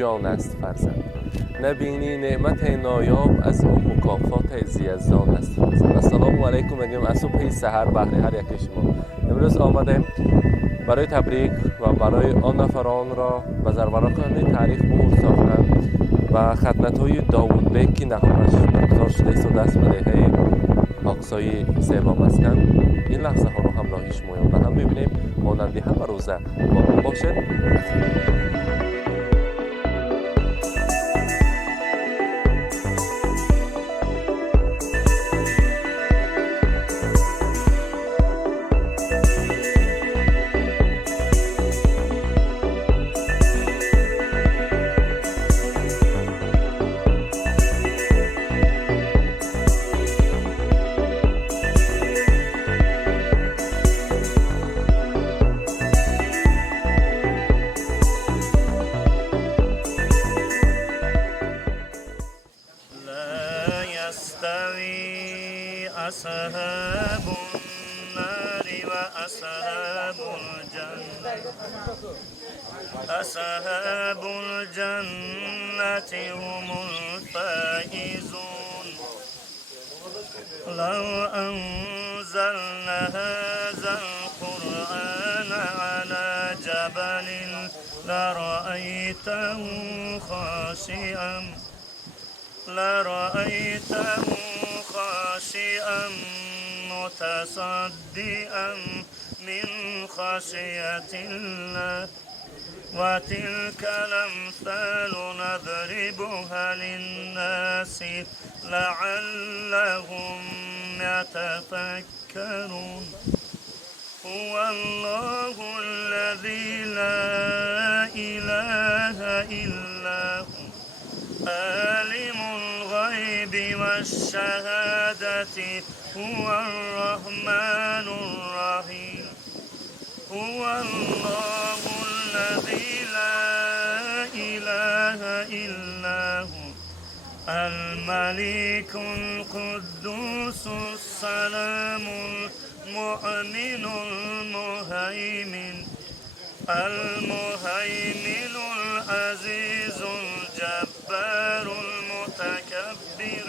جان است فرزند. نبینی نعمت نایاب از او مکافات زیزدان است فرزند. السلام علیکم میگیم از صبح سحر بهر هر یک شما. امروز آمدیم برای تبریک و برای آن نفران را به زرورقان تاریخ بمون ساختن و خدمت‌های داوود بیگ که نهانش بگذار شده است و دست بدهه اقصای زیبا مسکن این لحظه ها رو همراهی شما هم ببینیم. ماننده همه روزه با ما باشد. أصحاب النار وأصحاب الجنة أصحاب الجنة هم الفائزون لو أنزلنا هذا القرآن على جبل لرأيته خاشعا متصدعا من خشية الله وتلك الأمثال نضربها للناس لعلهم يتفكرون هو الله الذي لا إله إلا هو عالم الغيب والشهادة هو الرحمن الرحيم هو الله الذي لا إله إلا هو الملك القدوس السلام المؤمن المهيمن العزيز الجبار المتكبر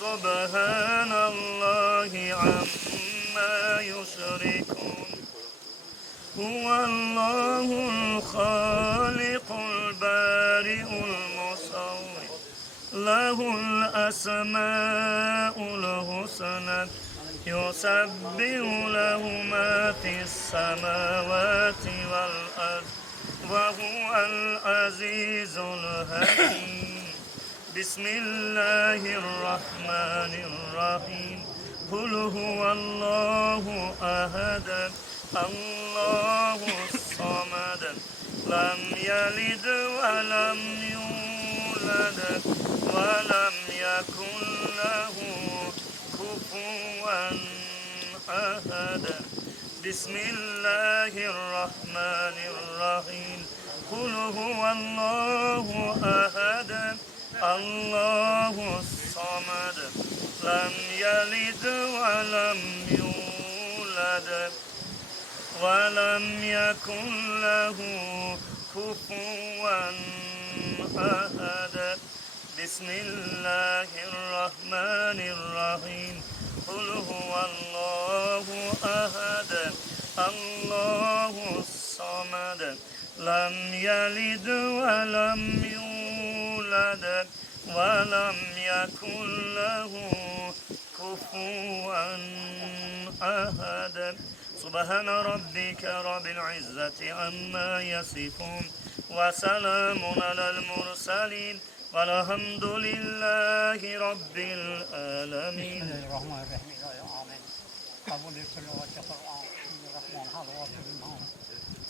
سبحان الله عما يشركون هو الله الخالق البارئ المصور له الأسماء الحسنى يسبح له ما في السماوات والأرض وهو العزيز الحكيم بسم الله الرحمن الرحيم قل هو الله أحد الله الصمد لم يلد ولم يولد ولم يكن له كفوا أحد بسم الله الرحمن الرحيم قل هو الله أحد الله الصمد لم يلد ولم يولد ولم يكن له كفوا أحد بسم الله الرحمن الرحيم قل هو الله أحد الله الصمد لم يلد ولم يولد ولم يكن له كفوا أحد سبحان ربك رب العزة عما يصفون وسلام على المرسلين والحمد لله رب العالمين. بسم الله الرحمن الرحيم. آمين. قبول تلاوة القرآن بسم الرحمن حضرات الإمام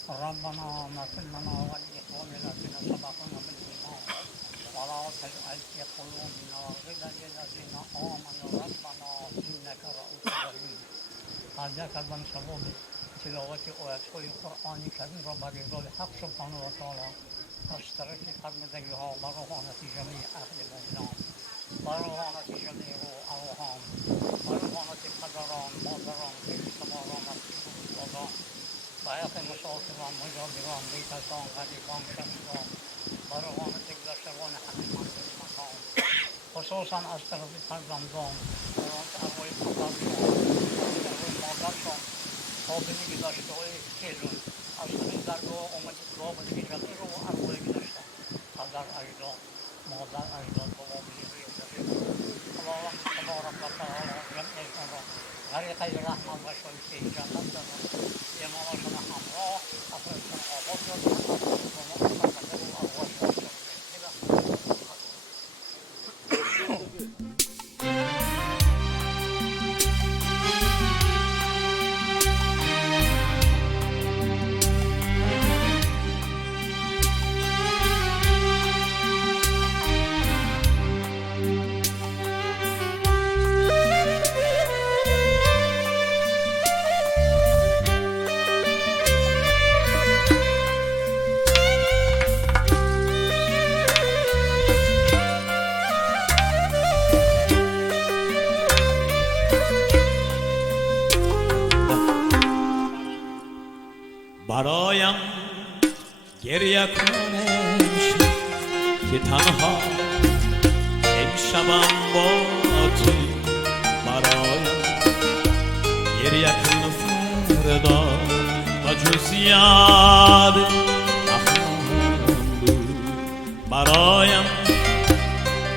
ربنا اغفر لنا ولإخواننا الذين سبقونا بالإيمان ولا تجعل في قلوبنا غلا للذين آمنوا ربنا إنك رؤوف رحيم. هذا كلام سبب تلاوة آيات القرآن الكريم را برای حق سبحانه وتعالى اشترك خدمتگی‌ها و روحانیت جمعی اهل الاسلام و روحانیت جمعی روحان و روحانیت پدران مادران پیشوان استادان و حق مسافران مجاوران بیکسان غریبان شهیدان برای گذشتگان همه منزل مقام خصوصا از طرف فرزندان در آنچه ارواح پدرشان ارواح مادرشان خاتمه گذشته های کیلون از همین درگاه آمده دعا بده که جمعی رو ارواح گذشته پدر اجداد مادر اجداد بابا بزرگی گذشته خداوند تبارک و تعالی جمعیشان را غریقه رحمت و شایسته جنت دارد امامشان همراه افرادشان آباد دارد برایم گریه کنش که تنها امشبم با تو برایم گریه کن فردا و جز یاد نخواهم بود برایم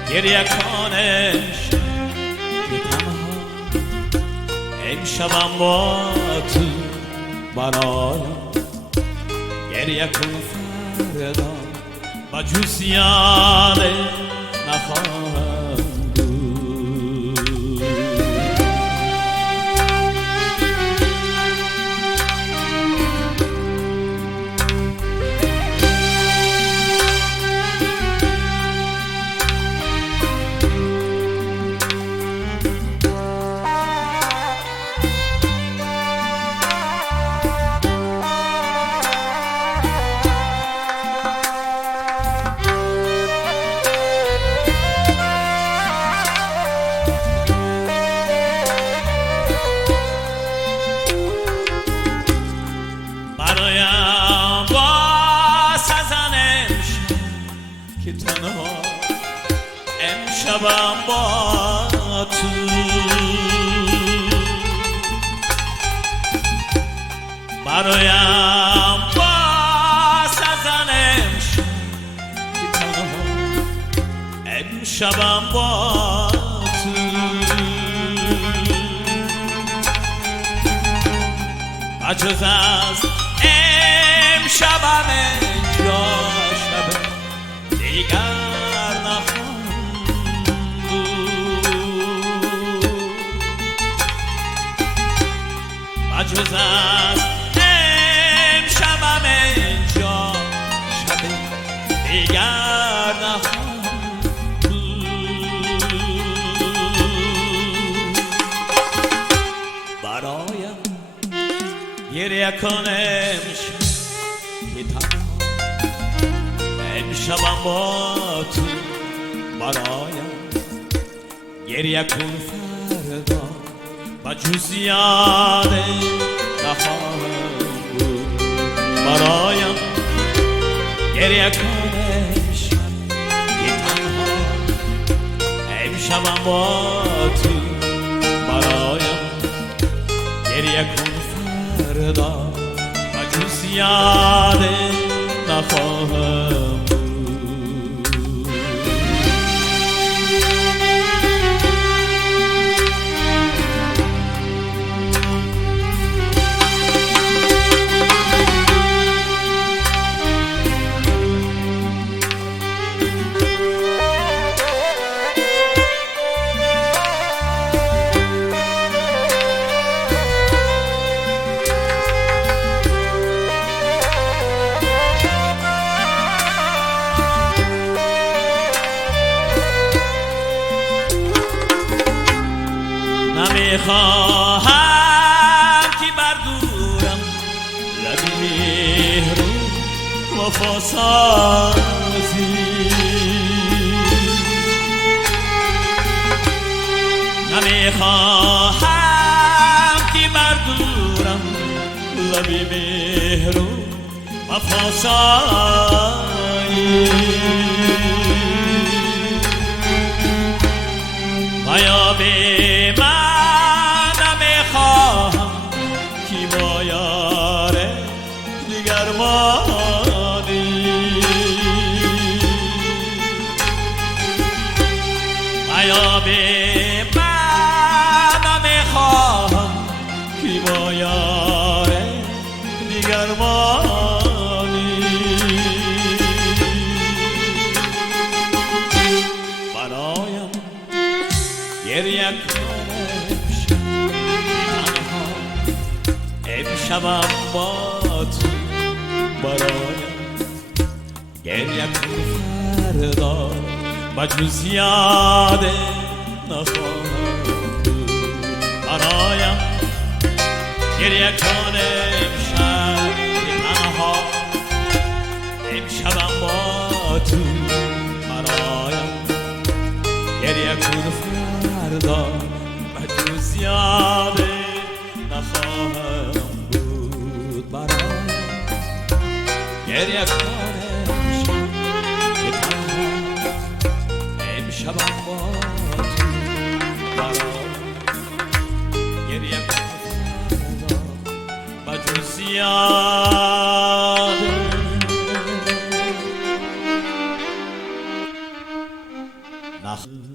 گریه کنش که تنها امشبم با تو برایم گریه کن فردا و جز یاد نخواهم بود که تنها امشبم با تو برایم باز ازن که تنها امشبم با تو بجز از امشبم اینجا شبه دیگر نخواهم بود بجز از امشبم اینجا شب دیگر نخواهم بود برایم گریه کن که تنها امشبم با تو برایم گریه کن فردا و جز یاد نخواهم بود برایم گریه کن که تنها امشبم با تو برایم گریه کن فردا و جز یاد نخواهم نمیخواهم که بردورم لب مهر و وفا سازی نمیخواهم که بردورم لب مهر و وفا سازی بیا به من نمیخواهم کی با یار دیگر مانی بیا به من نمیخواهم کی با یار دیگر مانی برایم گریه کنم تنها امشبم با تو برایم گریه کن فردا با جز یاد نخواهم بود برایم گریه کن امشب تنها امشبم با تو برایم گریه کن فردا و جز یاد نخواهم بود برایم گریه کن امشبم با تو برایم گریه کن فردا و جز یاد نخواهم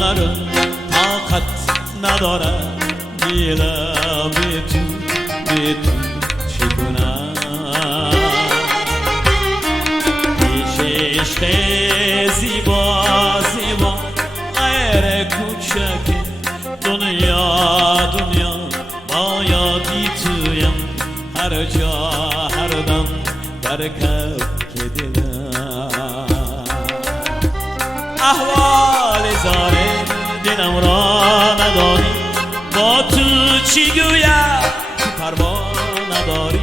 نرم طاقت ندارم دیدم به تو چه کنم پیش عشق زیبا غیر کوچک دنیا با یادی تویم هر جا هر دم در کف دلم احوال زاره دلم را نداری با تو چی گویم تو پروا نداری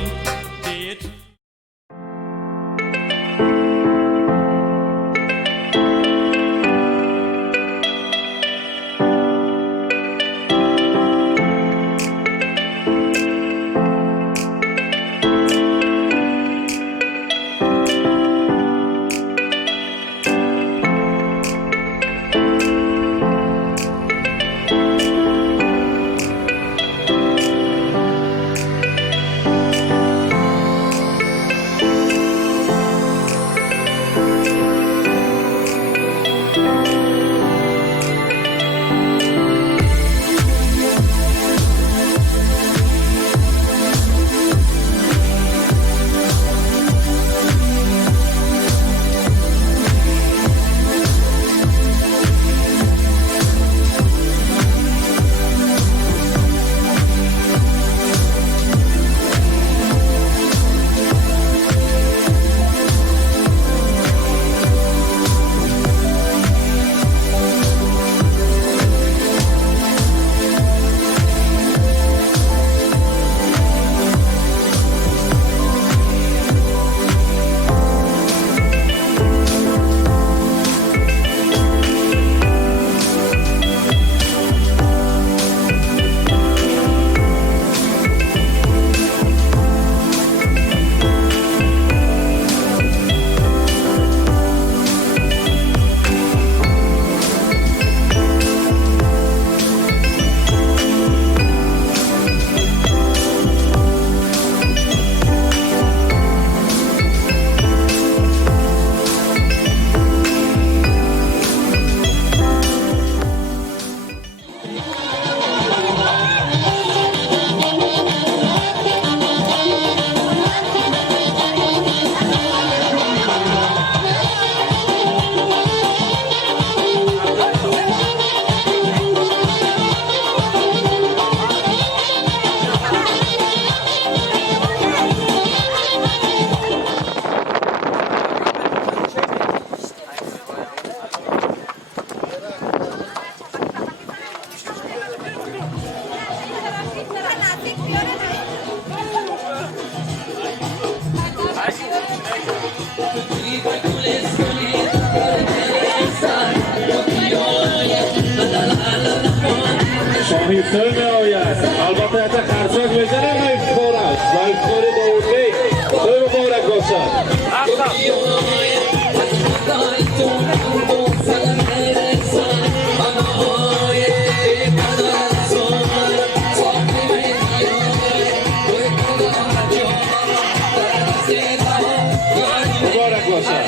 شاهیفتای نهایت البته حتی خرچک بزنه و افتخارش و افتخار داود بیک توی مبارک باشد مبارک باشد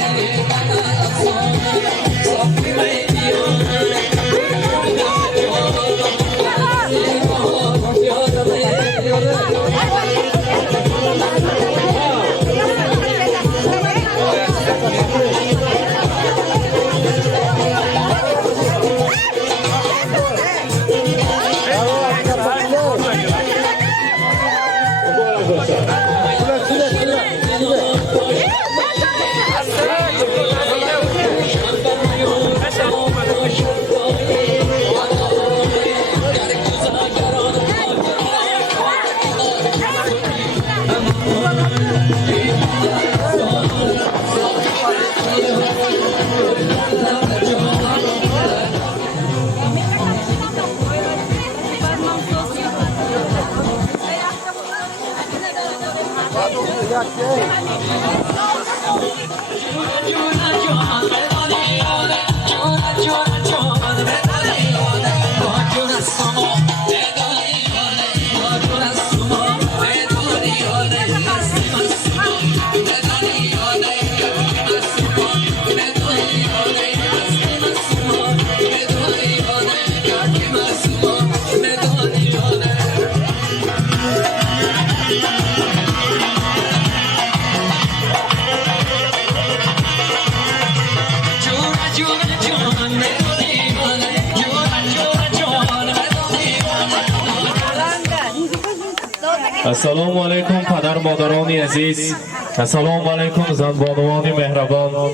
السلام علیکم پدر مادران عزیز، السلام علیکم زنبانوان مهربان.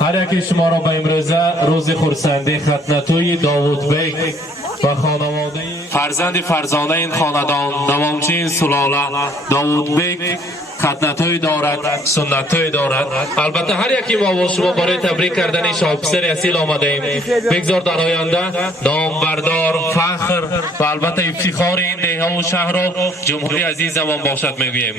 هر یکی شما را به امروزه روز خرسندی ختنه‌توی داوود بیک و خانواده فرزند فرزانه این خاندان دوامچی این سلاله داوود بیک ختنه‌توی دارد، سنت‌توی دارد. البته هر یکی ما و شما برای تبریک کردن شاهپسر اصیل آمده ایم. بگذار در آینده نامبردار، فخر و البته افتخار این دیه و شهر و جمهوری عزیزمان باشد میگوییم.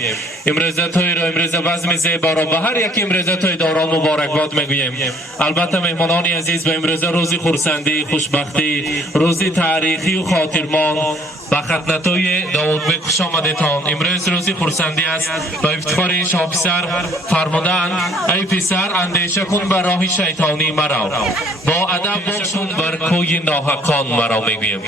امروزه توی را، امروزه بزم زیبا را به هر یکی امروزه توی دوران مبارکباد میگوییم. البته مهمانان عزیز، به امروزه روزی خرسندی، خوشبختی، روزی تاریخی و خاطرمان به ختنه‌توی داوود بیک خوش آمدید. امروز روزی خرسندی است. با افتخار شاهپسر فرمودند ای پسر اندیشه کن بر راه شیطانی مرا، با ادب بگذر بر کوی ناحقان مرا میگوییم.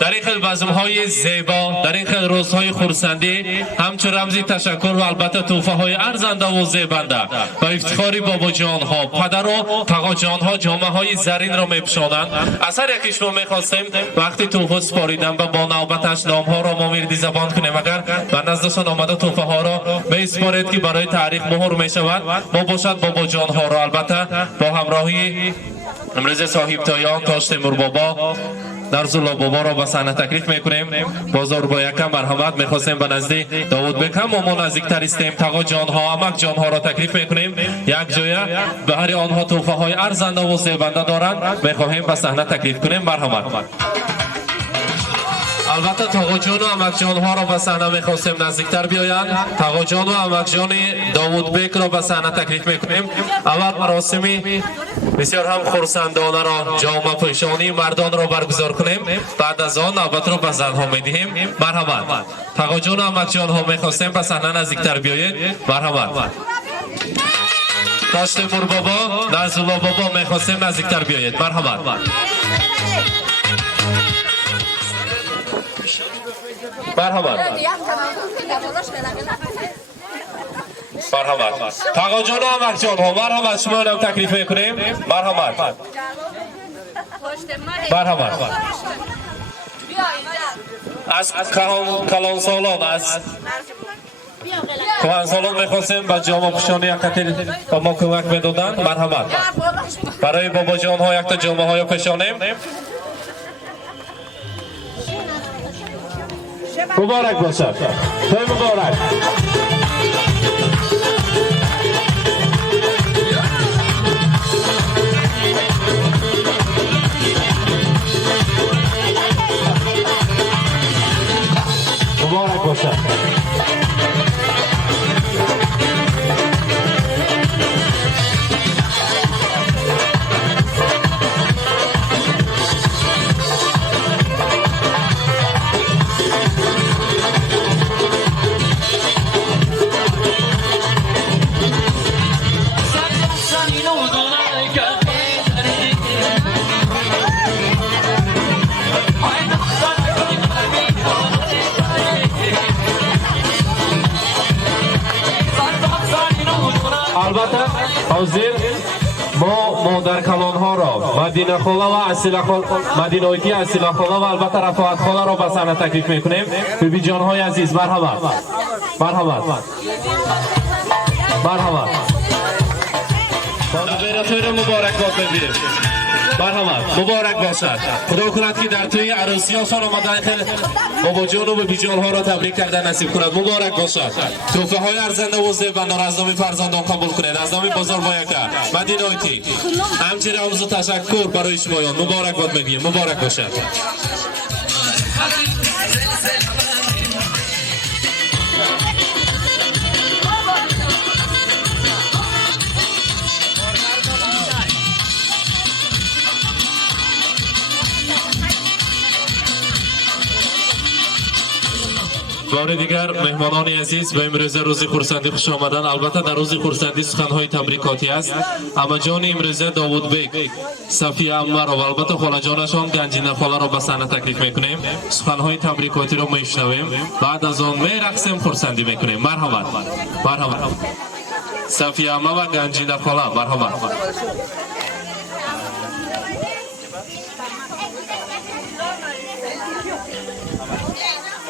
در این خیل بزم‌های زیبا، در این خیل روزهای خرسندی همچون رمزی تشکر و البته توفه های ارزنده و زیبنده و افتخاری بابا جان ها، پدر و تقا جان ها جامعه های زرین را میپوشانند. از هر یکی شما میخواستیم وقتی توفه سپاریدن و با نوبتش نام ها را ما میردی زبان کنیم، اگر به نزدشان آمده توفه ها را میسپارید که برای تاریخ مهر میشود. ما باشد بابا جان ها را البته با همراهی امروز صاحب تایان تاج تیمور بابا نرزالله بابا را به صحنه تکلیف میکنیم. بازار با یکم مرحمت میخواستیم به نزدیک داوود بیک هم ما نزدیکتر استیم. تقا جان ها، امک جان ها را تکلیف میکنیم. یک جایه به هر آنها توفه های ارزنده و زیبنده دارند، میخواهیم به صحنه تکلیف کنیم. مرحمت. البته تقا جان و امک جان ها را به صحنه میخواستیم نزدیکتر بیایند. تقا جان و امک جان داوود بیک را به صحنه تکلیف میکنیم. اول مراسمی بسیار هم خرسندانه را جامه پوشانی مردان را برگزار کنیم. بعد از آن نوبت را به زنها میدهیم. مرحبا. تقا جان و امک جان ها میخواستیم به صحنه نزدیکتر بیایید. مرحبا. تاج تیمور بابا، نرزالله بابا میخواستیم نزدیکتر بیایید. مرحبا. مرحبا. مرحبا. تقا جان و امک جان ها مرحبا، شما هم تکلیف میکنیم. مرحبا. مرحبا. از کلان سالان، از کلان سالان میخواستیم به جامعه پوشانی یک قتل به ما کمک میدادن. مرحبا. برای بابا جان ها یک تا جامعه های پوشانیم. مبارک باشد. توی مبارک. مبارک باشد. البته حاضر ما مادر کلان ها را مدینه خاله و اصیله مدینه اویتی اصیله خاله و البته رفاعت خاله را به صحنه تکلیف میکنیم. بیبی جان های عزیز مرحبا مرحبا مرحبا. خیر مبارکباد بگیریم. مرحبا مبارک باشد. خدا کند که در توی عروسی ها سال آمدن بابا جان و بیبی جان ها را تبریک کردن نصیب کند. مبارک باشد. توفه های ارزنده و زیبنده از نام فرزندان قبول کنید. از نام بازار بایکه مدینه اویتی همچنین آموز و تشکر برای شمایان. مبارک باد میگیم. مبارک باشد. بار دیگر مهمانان عزیز به امروز روز خورسندی خوش آمدن. البته در روز خورسندی سخنهای تبریکاتی است. اما جان امروز داوود بیگ صفیه عمه را و البته خاله جانشان گنجینه خاله را به صحنه تکلیف میکنیم. سخنهای تبریکاتی را میشنویم. بعد از آن میرقصیم خورسندی میکنیم. مرحبا مرحبا. صفیه عمه و گنجینه خاله مرحبا.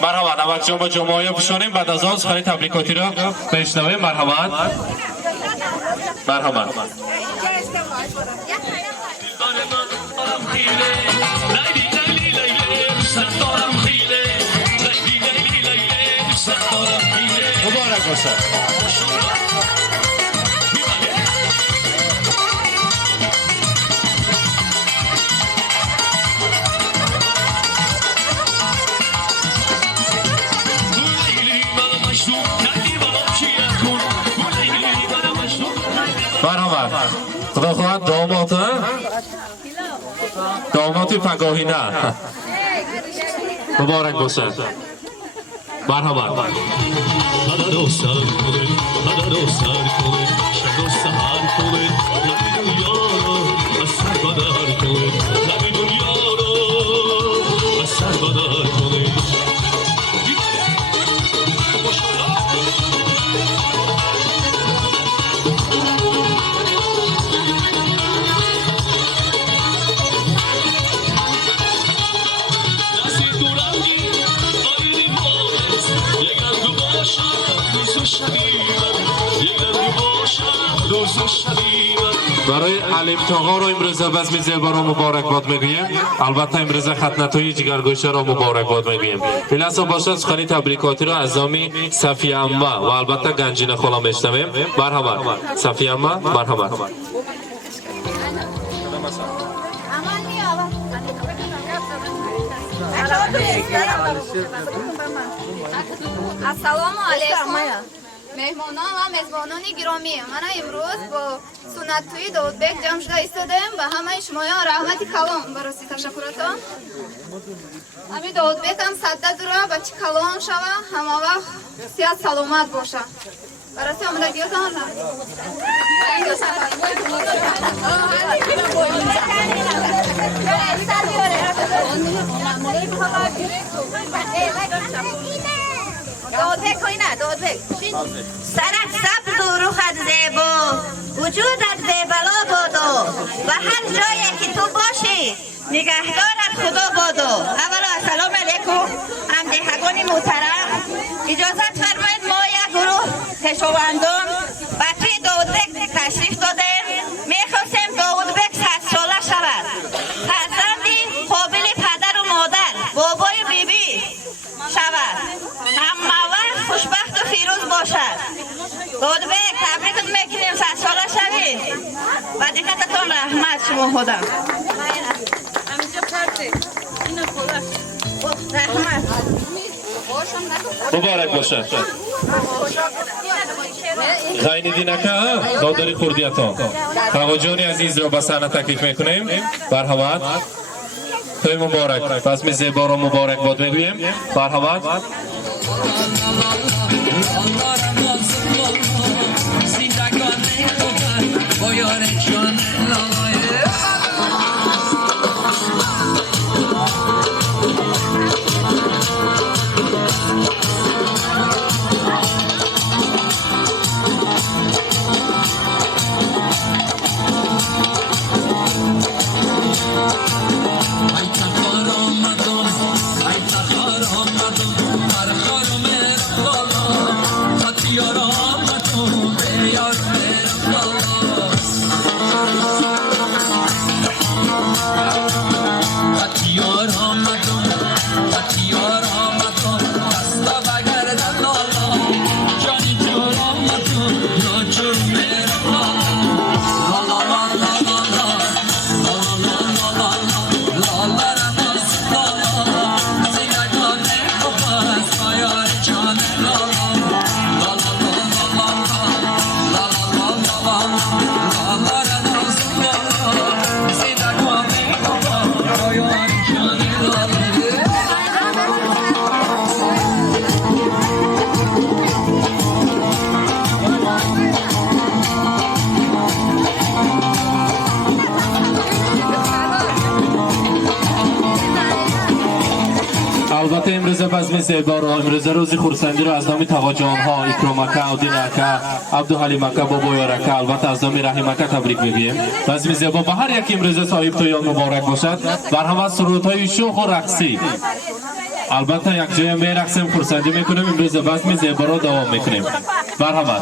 مرحبا. نمک جمعه جمعه بشانیم. بعد از آن سخنی تبریکاتی را بشنویم. مرحبا مرحبا. مبارک باشد. مرحبا. خدا خواهد داماد پگاهی نه. مبارک باشد. مرحبا. برای علیم تاغا را امروز بزم زیبا را مبارک باد میگوییم. البته امروز ختنتوی جگرگوشه را مبارک باد میگوییم. این اصلا باشد سخنی تبریکاتی را از نام صفیه عمه و البته گنجینه خاله میشنویم. مرحبا صفیه عمه مرحبا. السلام علیکم مهمانان و میزبانان گرامی. من امروز با سنتوی داودبک جمع شده ایستادم. به همه شمایان رحمت کلام برسی تشکراتان. همین داودبک هم صده دوره بچه کلام شوه همه وقت صحت سلامت باشه. برسی آمدگیتان داودبک کوی نه داودبک سرت سبز و روخت زیبا وجودت زیبلا بادو و هر جایی که تو باشی نگهدارت خدا بادو. اولا السلام علیکم همدیهگان محترم. اجازت فرمایید ما یک گروه خویشاوندان بچه داودبک تشریف دادیم. میخواستیم داودبک 100 ساله شود. فرزندی قابل پدر و مادر بابای بیبی شود. باشد. دودبک تبریکت میکنیم 100 ساله شوی و دیگتون رحمت شما خدا. رحمت مبارک باشه. خیلی دینکه داداری خوردیتان هوا جانی عزیز را به صحنه تکلیف میکنیم. برحمت توی مبارک بسم زیبا را مبارک باد میگویم. برحمت البته امروز بزم زیبا را امروز روز خورسندی را از نام تواجان ها اکرامکه اودینکه عبدالحلیمکه بابایارکه البته از نام رحیمکه تبریک میگیم. بزم زیبا به هر یک امروز صاحب تویان مبارک باشد. بر همه سرودهای شوق و رقصی البته یک جای میرقصیم خورسندی میکنیم. امروز بزم زیبا را دوام میکنیم. بر همه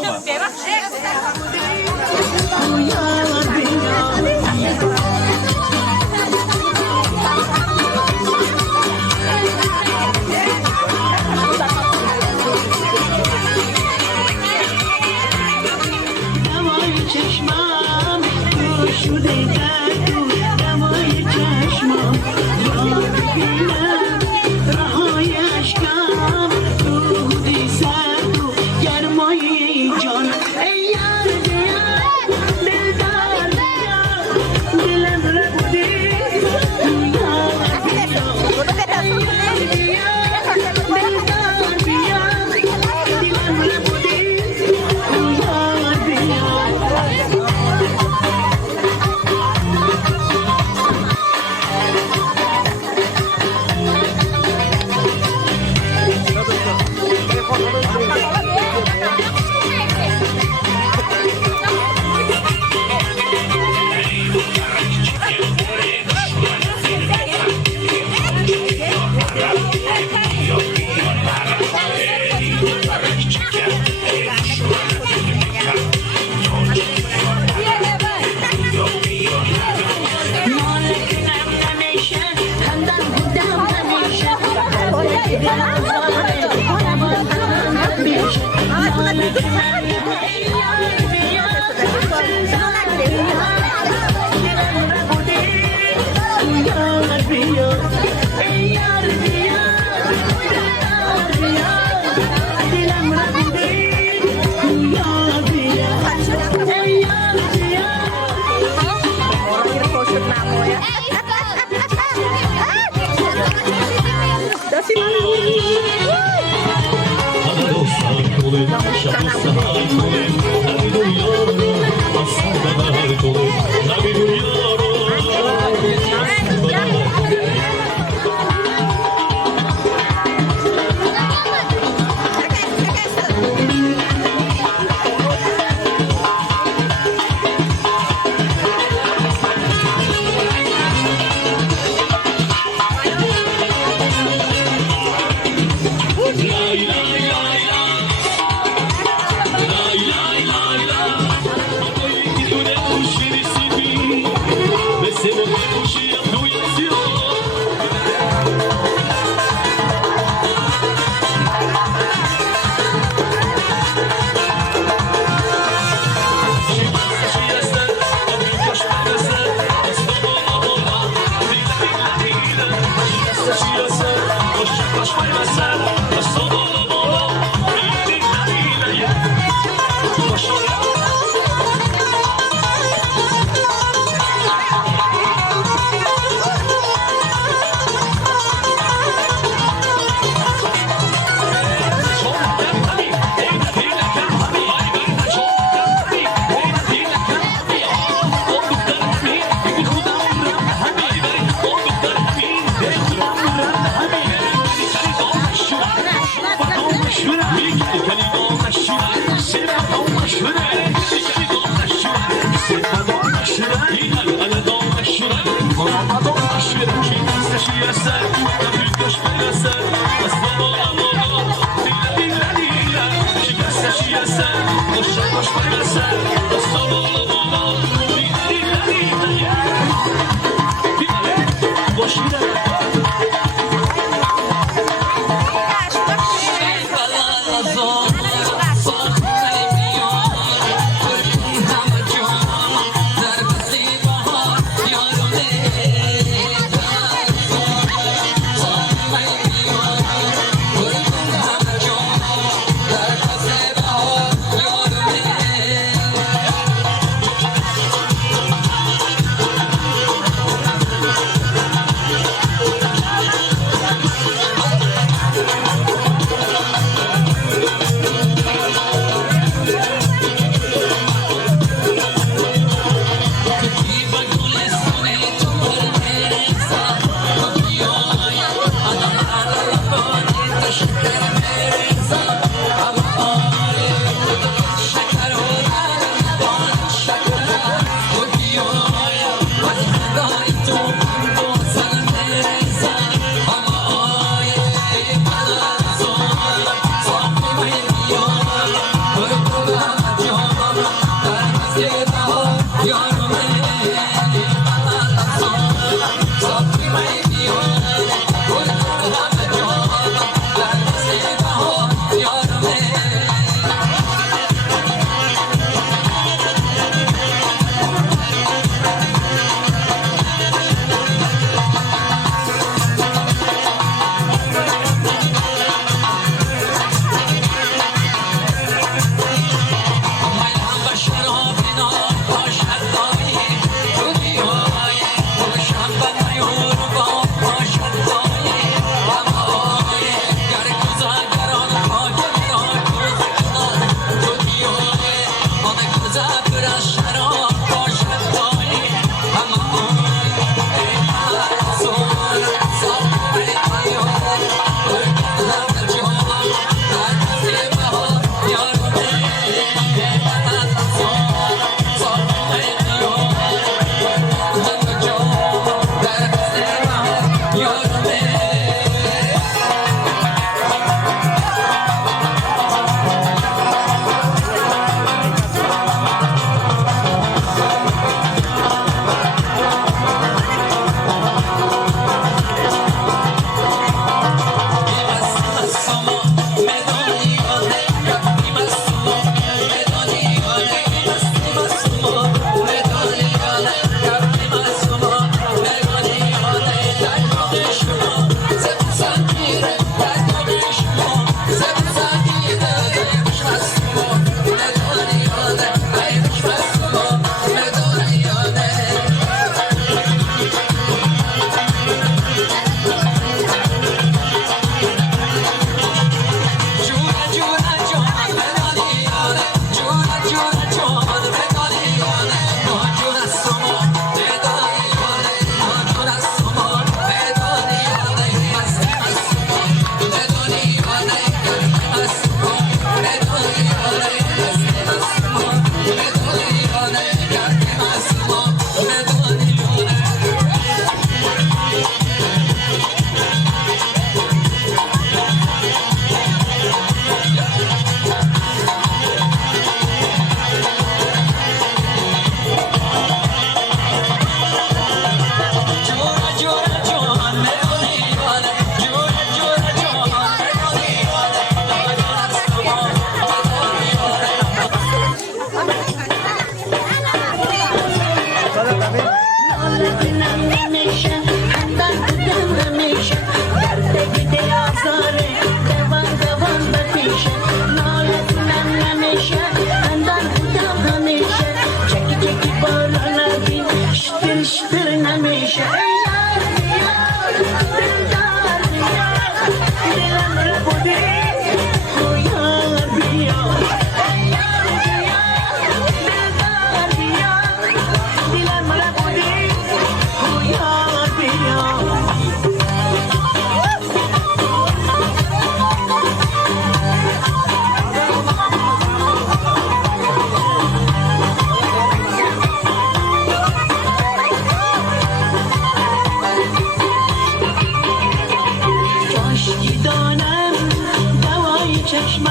La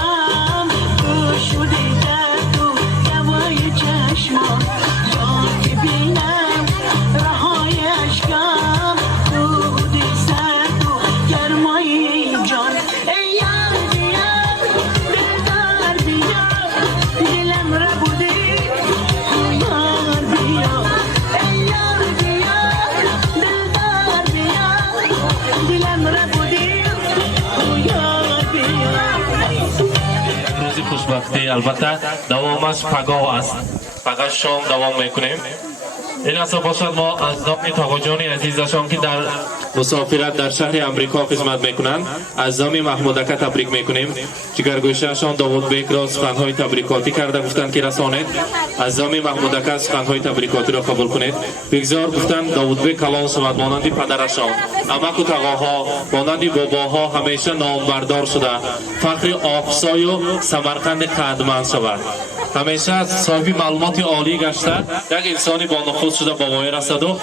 عشقم گوش بوده تو دوای چشمام جان ببینم رهای عشقم دودی سرد و گرمای جان ای یار بیار دلدار بیار دلم را بودی یار بیار ای یار بیار دلدار بیار دلم را بودی یار بیار. روزی خوشبختی البته دوامش پگاه است. فقط شام دوام میکنیم. این اصلا باشد ما از نام تاقاجان عزیزشان که در مسافرت در شهر امریکا خدمت میکنند از نام محمودکه تبریک میکنیم. جگرگوشهشان داوود بیک را سخنهای تبریکاتی کرده گفتند که رسانید. از نام محمودکه سخنهای تبریکاتی را قبول کنید. بگذار گفتند داوود بیک کلان شود مانند پدرشان. عمک و تقاها مانند باباها همیشه نامبردار شده فخر آقسای و سمرقند قدمند شود. همیشه صاحب معلومات عالی گشته یک انسانی با نخود شده بابای رسد و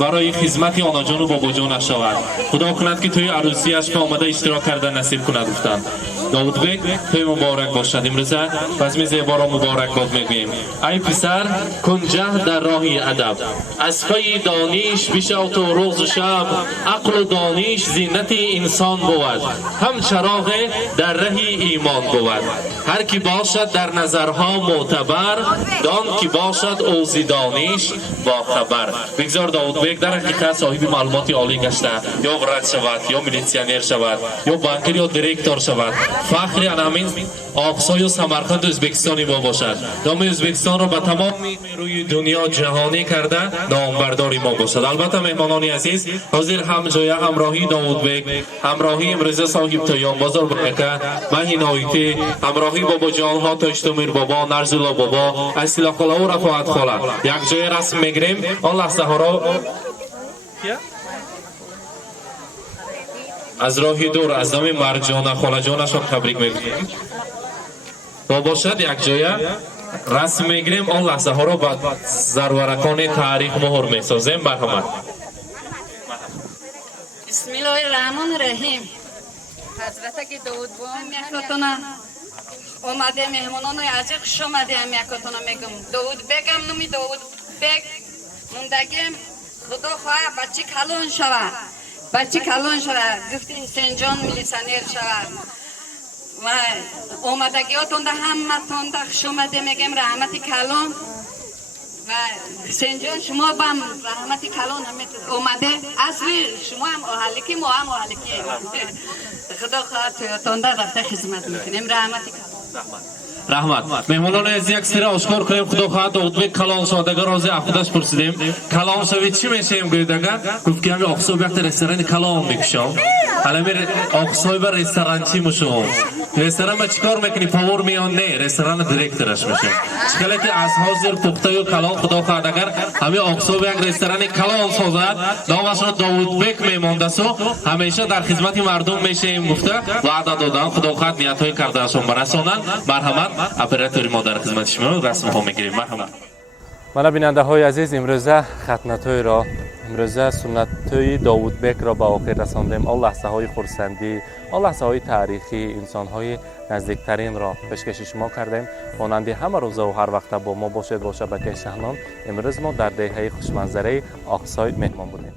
برای خدمت آنجان و باباجان شود. خدا کند که توی عروسیش که آمده اشتراک کرده نصیب کند. گفتند داوود بیک توی مبارک باشد. امروز بزم زیبا را مبارک باد میگوییم. ای پسر کن جهد در راه ادب از پی دانش بشو تو روز و شب عقل و دانش زینت انسان بود هم چراغ در ره ایمان بود. هر کی باشد در نظرها معتبر دان کی باشد او ز دانش با خبر. بگذار داوود بیک در حقیقت صاحب معلومات عالی گشته یا رد شود یا میلیسیونر شود یا بانکر یا دیرکتور شود. فخر همین آقسای و سمرقند ازبکستانی ما باشد. نام ازبکستان را به تمام روی دنیا جهانی کرده نامبرداری ما باشد. البته مهمانان عزیز حاضر هم جای همراهی داوود بیک همراهی امروز صاحب تیام بازار برکه مهین آیتی همراهی بابا جان ها تاشتمیر بابا نرزولا بابا اصیلا خاله و رفاعت خاله یک جای رسم میگیریم. آن لحظه ها را از راهی دور از نام مرجان خاله جانشان تبریک میگوییم. با باشد یک جای رسم میگیریم. آن لحظه ها را با زرورکان تاریخ مهر میسازیم. برحمت بسم الله الرحمن الرحیم. حضرت که داوود بام یکاتونا اومده مهمانان عزیز خوش آمده هم یکاتونا میگم داوود بگم نمی داوود بگ موندگیم خدا خواه بچه کلون شود بچه کلون شود گفتین سنجان میلیسانیر شود و اومدگی ها تونده همه تونده خوش آمده میگم رحمت کلون و سنجان شما با هم رحمت کلون اومده اصلی شما هم اهلکی ما هم اهلکی خدا خواهد تونده رفته خدمت میکنیم رحمت کلون. رحمت مهمانان از یک سری آشکار کنیم. خدا خواهد داوود بیک کلان شد. اگر از خودش پرسیدیم کلان شوید چی میشیم گوید اگر گفت که همین آقسای وقت رستوران کلان میکشم حالا می آقسای بر رستوران چی میشم رستوران ما چیکار میکنی پاور میان نه رستوران دیرکتورش میشم چکلی که از حاضر پخته و کلان خدا خواهد اگر همین آقسای یک رستوران کلان سازد نامش را داوود بیک میمانده سو همیشه در خدمت مردم میشیم گفته وعده دادن. خدا خواهد نیتهای کرده اشون برسانند. مرحمت اپراتوری ما در خدمت شما رسم ها میگیریم. مرحبا. من بیننده های عزیز امروزه ختنتوی را امروزه سنتوی داوود بیک را به آخر رساندیم. آن لحظه های خرسندی آن لحظه های تاریخی انسان های نزدیکترین را پیشکش شما کردیم. مانند همه روزه و هر وقت با ما باشید با شبکه شهنان. امروز ما در دهه خوشمنظره آقسای مهمان بودیم.